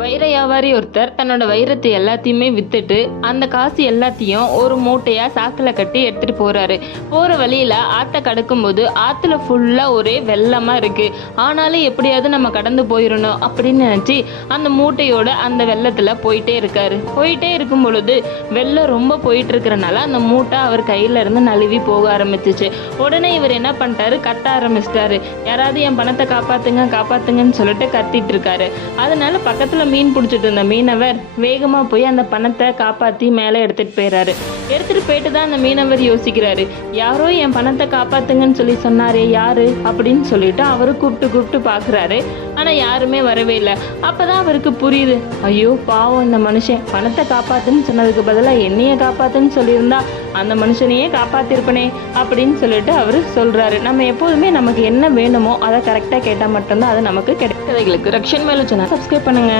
வைர வியாபாரி ஒருத்தர் தன்னோட வைரத்தை எல்லாத்தையுமே வித்துட்டு அந்த காசு எல்லாத்தையும் ஒரு மூட்டையா சாக்குல கட்டி எடுத்துட்டு போறாரு. போற வழியில ஆத்த கடக்கும் போது ஆத்துல ஃபுல்லா ஒரே வெள்ளமா இருக்கு. ஆனாலும் எப்படியாவது நம்ம கடந்து போயிடணும் அப்படின்னு நினைச்சு அந்த மூட்டையோட அந்த வெள்ளத்துல போயிட்டே இருக்காரு. போயிட்டே இருக்கும் பொழுது வெள்ளம் ரொம்ப போயிட்டு இருக்கிறனால அந்த மூட்டை அவர் கையில இருந்து நழுவி போக ஆரம்பிச்சிச்சு. உடனே இவர் என்ன பண்ணிட்டாரு, கத்த ஆரம்பிச்சிட்டாரு. யாராவது என் பணத்தை காப்பாத்துங்க காப்பாத்துங்கன்னு சொல்லிட்டு கத்திட்டு இருக்காரு. அதனால பக்கத்துல மீன் பிடிச்சிட்டு இருந்த மீனவர் வேகமா போய் அந்த பணத்தை காப்பாத்தி மேலே எடுத்துட்டு போயிறாரு. எடுத்துட்டு போயிட்டு தான் அந்த மீனவர் யோசிக்கிறாரு, யாரோ என் பணத்தை காப்பாத்துங்கன்னு சொல்லி சொன்னாரே, யாரு அப்படின்னு சொல்லிட்டு அவரு கூப்பிட்டு பாக்குறாரு. ஆனா யாருமே வரவே இல்லை. அப்பதான் அவருக்கு புரியுது, ஐயோ பாவம் இந்த மனுஷன், பணத்தை காப்பாத்துன்னு சொன்னதுக்கு பதிலா என்னைய காப்பாத்துன்னு சொல்லியிருந்தா அந்த மனுஷனையே காப்பாத்திருப்பனே அப்படின்னு சொல்லிட்டு அவரு சொல்றாரு. நம்ம எப்போதுமே நமக்கு என்ன வேணுமோ அதை கரெக்டா கேட்டா மட்டும்தான் அது நமக்கு கிடைக்கும். கதைகளுக்கு ரக்ஷன் மேலும் சப்ஸ்கிரைப் பண்ணுங்க.